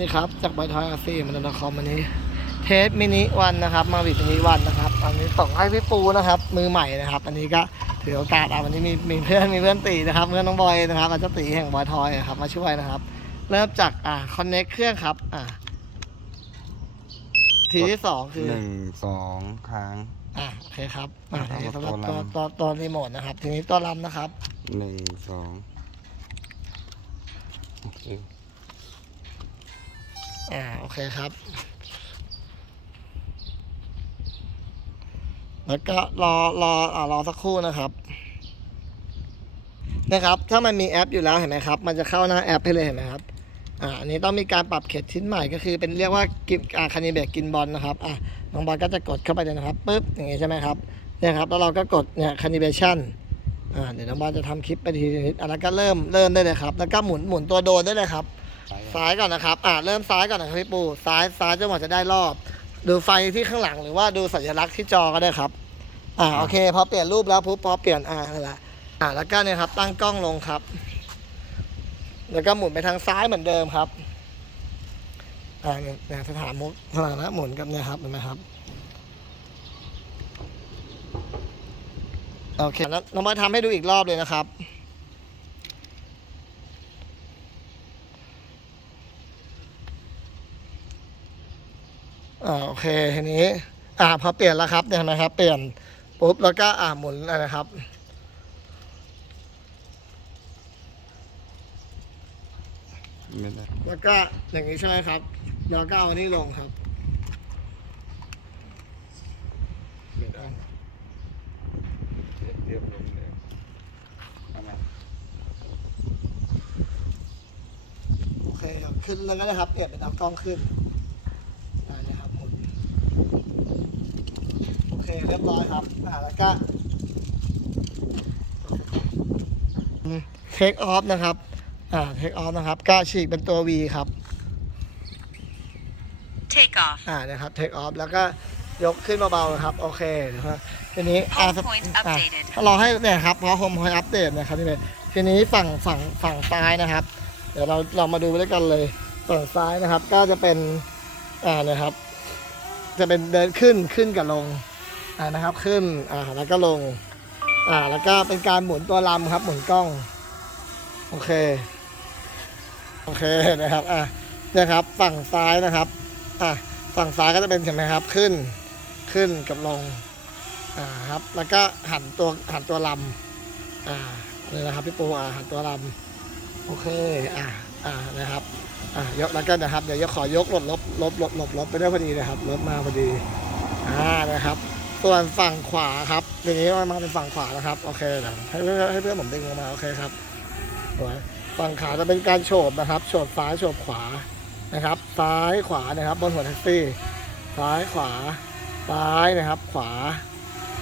นี่ครับจากบอยทอยอาซีมันนคอมวันนี้ เทสมินิวันนะครับมาวิดมินิวันนะครับอันนี้ส่งให้พี่ปูนะครับ มือใหม่นะครับ อันนี้ก็ถือโอกาสอะวันนี้มีมีเพื่อนมีเพื่อนตีนะครับเพื่อนน้องบอยนะครับอาจจะตีแห่งบอยทอยนะครับมาช่วยนะครับ เริ่มจากอ่าคอนเน็กเครื่องครับอ่าทีที่สองคือหนึ่งสองครั้งอ่าโอเคครับอ่าทีนี้สำหรับตัตัววลำตัวตัวรีโมทนะครับ ทีนี้ตัวลำนะครับหนึ่งสองโอ่าโอเคครับ แล้วก็รอรออ่ารอสักครู่นะครับ นะครับ ถ้ามันมีแอปอยู่แล้วเห็นไหมครับ มันจะเข้าหน้าแอปให้เลยเห็นไหมครับอ่าอันนี้ต้องมีการปรับเขตชิ้นใหม่ก็คือเป็นเรียกว่ากินอ่าคานิเบกกินบอลนะครับอะน้องบอลก็จะกดเข้าไปเลยนะครับปุ๊บอย่างงี้ใช่ไหมครับเนี่ยครับแล้วเราก็กดเนี่ยคานิเบชั่นอ่าเดี๋ยวน้องบอลจะทำคลิปไปทีนิดอะแล้วก็เริ่มเริ่มได้เลยครับ แล้วก็หมุนหมุนตัวโดนได้เลยครับ ซ้ายก่อนนะครับ อ่าเริ่มซ้ายก่อนนะครับพี่ปู ซ้ายซ้ายจนกว่าจะได้รอบ ดูไฟที่ข้างหลังหรือว่าดูสัญลักษณ์ที่จอก็ได้ครับ อ่าโอเคพอเปลี่ยนรูปแล้วปุ๊บพอเปลี่ยนอ่านั่นแหละอ่าแล้วก็เนี่ยครับ ตั้งกล้องลงครับ แล้วก็หมุนไปทางซ้ายเหมือนเดิมครับ อ่าเนี่ยเนี่ยสถานมุสถานะหมุนกับเนี่ยครับเห็นไหมครับโอเคแล้วเรามาทำให้ดูอีกรอบเลยนะครับ อ่าโอเคทีนี้อ่าพอเปลี่ยนแล้วครับเนี่ยนะครับ เปลี่ยนปุ๊บแล้วก็อ่าหมุนนะครับไม่ได้แล้วก็อย่างนี้ใช่ไหมครับแล้วก็เอาอันนี้ลงครับเดี๋ยวนะเรียบลงเลยโอเคครับขึ้นแล้วก็นะครับเปลี่ยนเป็นเอากล้องขึ้นอ่าเนี่ยครับหมุนโอ เคเรียบร้อยครับอ่าแล้วก็เทคออฟนะครับอ่าเทคออฟนะครับก็ฉีกเป็นตัว V ครับ Take off. อ่านะครับเทคออฟแล้วก็ยกขึ้นเบาๆนะครับ โอเคนะครับทีนี้อ่า Home point อ่า updated ถ้าเราให้เนี่ยครับเพราะโฮมพอยอัปเดตนะครับที่นี่ทีนี้ฝั่งฝั่งฝั่งซ้ายนะครับ เดี๋ยวเราเรามาดูไปด้วยกันเลยฝั่งซ้ายนะครับ ก็จะเป็นอ่านะครับ จะเป็นเดินขึ้นขึ้นกับลง อ่านะครับขึ้นอ่าแล้วก็ลงอ่าแล้วก็เป็นการหมุนตัวลำครับ หมุนกล้อง โอเค โอเคนะครับอ่าเนี่ยครับฝั่งซ้ายนะครับอะฝั่งซ้ายก็จะเป็นเห็นไหมครับขึ้นขึ้นกับลงอ่าครับ แล้วก็หันตัวหันตัวลำอ่านี่นะครับพี่ปูอ่าหันตัวลำโอเคอ่าอ่านะครับอ่ายกแล้วก็นะครับเดี๋ยวยกขอยกลบลบลบลบลบลบไปได้พอดีนะครับลบมาพอดีอ่านะครับ ส่วนฝั่งขวาครับทีนี้มันมาเป็นฝั่งขวานะครับโอเคเดี๋ยวให้เพื่อนให้เพื่อนผมดึงออกมาโอเคครับสวยฝั่งขาจะเป็นการโฉบนะครับโฉบซ้ายโฉบขวานะครับ ซ้ายขวานะครับ บนหัวแท็กซี่ ซ้ายขวา ซ้ายนะครับ ขวา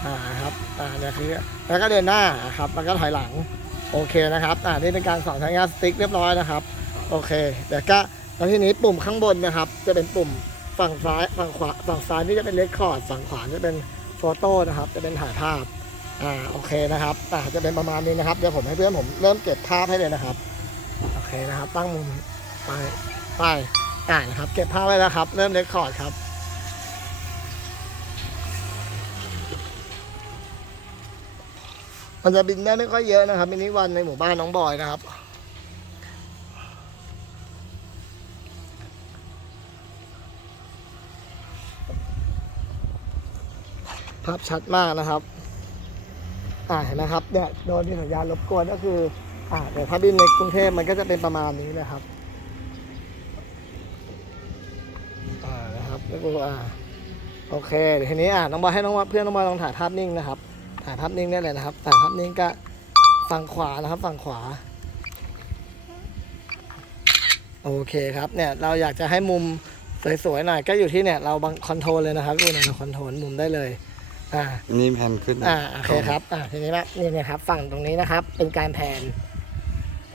อ่าครับอ่าเนี่ยคือแล้วก็เดินหน้าครับแล้วก็ถอยหลังโอเคนะครับอ่านี่เป็นการสอนใช้งานสติ๊กเรียบร้อยนะครับโอเคเดี๋ยวก็แล้วทีนี้ปุ่มข้างบนนะครับ จะเป็นปุ่มฝั่งซ้ายฝั่งขวาฝั่งซ้ายนี่จะเป็นเลคคอร์ดฝั่งขวาจะเป็น ฟโต้นะครับ จะเป็นถ่ายภาพ อ่า โอเคนะครับ อ่า จะเป็นประมาณนี้นะครับ เดี๋ยวผมให้เพื่อนผมเริ่มเก็บภาพให้เลยนะครับ โอเคนะครับ ตั้งมุมไปไปอ่านะครับ เก็บภาพไว้แล้วครับ เริ่มเรคคอร์ดครับมันจะบินได้ไม่ค่อยเยอะนะครับมินิวันในหมู่บ้านน้องบอยนะครับ ภาพชัดมากนะครับ อ่าเห็นไหมครับเนี่ยโดนที่สัญญาณรบกวนก็คือ อ่าเดี๋ยวถ้าบินในกรุงเทพมันก็จะเป็นประมาณนี้นะครับ อ่านะครับแล้วก็อ่าโอเคเดี๋ยวทีนี้อ่าน้องบอยให้น้องเพื่อนน้องบอยลองถ่ายภาพนิ่งนะครับ ถ่ายภาพนิ่งได้เลยนะครับถ่ายภาพนิ่งก็ฝั่งขวานะครับ ฝั่งขวา โอเคครับเนี่ยเราอยากจะให้มุมสวยๆหน่อยก็อยู่ที่เนี่ยเราบังคอนโทรลเลยนะครับดูเนี่ยเราคอนโทรลมุมได้เลย อ่านี่แผ่นขึ้นอ่าโอเคครับอ่าทีนี้นะนี่นะครับ ฝั่งตรงนี้นะครับ เป็นการแผน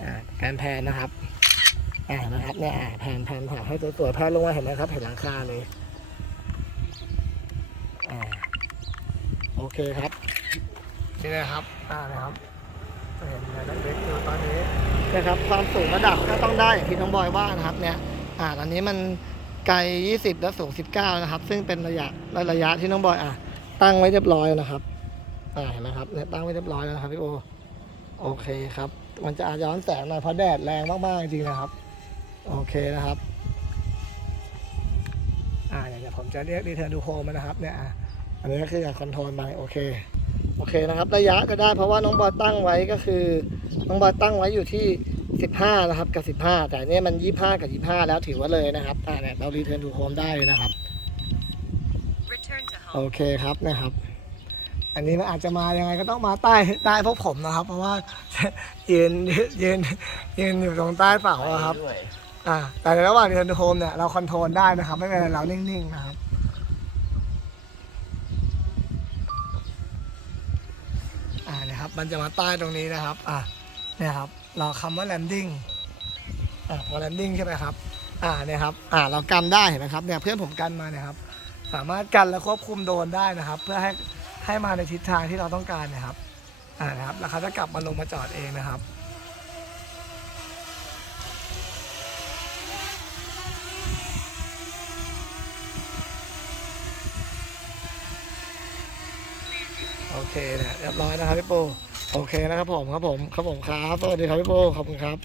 อ่าการแผนนะครับอ่านะครับเนี่ยอ่าแผนแผนแผนให้สวยๆแผนลงมาเห็นไหมครับ เห็นหลังคาเลยอ่าโอเคครับนี่นะครับอ่านะครับเห็นแล้วเด็กอยู่ตอนนี้นะครับความสูงระดับก็ต้องได้อย่างที่น้องบอยว่านะครับเนี่ยอ่าตอนนี้มันไกล 20 และสูง 19 นะครับ ซึ่งเป็นระยะระยะที่น้องบอยอะ ตั้งไว้เรียบร้อยนะครับอ่าเห็นไหมครับเนี่ยตั้งไว้เรียบร้อยแล้วนะครับพี่โอโอเคครับ มันจะอาย้อนแสงหน่อยเพราะแดดแรงมากๆจริงๆนะครับ โอเคนะครับอ่าเดี๋ยวผมจะเรียก return to home นะครับเนี่ยอันนี้ก็คือการคอนโทรลไปโอเคโอเคนะครับระยะก็ได้เพราะว่าน้องบอยตั้งไว้ก็คือน้องบอยตั้งไว้อยู่ที่ 15 นะครับกับ 15 แต่เนี่ยมัน 25 กับ 25 แล้วถือว่าเลยนะครับอ่าเนี่ยเรา return to home ได้เลยนะครับ โอ home. เคครับนะครับ อันนี้มันอาจจะมายังไงก็ต้องมาใต้ใต้พวกผมนะครับ เพราะว่ายืนยืนยืนอยู่ตรงใต้เสาอะครับอ่าแต่ในระหว่างเดินโฮมเนี่ยเราคอนโทรลได้นะครับ ไม่เป็นไรเรานิ่งๆนะครับอ่าเนี่ยครับ มันจะมาใต้ตรงนี้นะครับอ่าเนี่ยครับเราคำว่า landing อ่าพอ landing ใช่ไหมครับอ่าเนี่ยครับอ่าเรากันได้เห็นไหมครับเนี่ยเพื่อนผมกันมาเนี่ยครับ สามารถกันและควบคุมโดนได้นะครับ เพื่อให้ให้มาในทิศทางที่เราต้องการนะครับอ่านะครับแล้วเขาจะกลับมาลงมาจอดเองนะครับโอเคเนี่ยเรียบร้อยนะครับพี่ปูโอเคนะครับผมครับผมครับผมครับสวัสดีครับพี่ปูขอบคุณครับ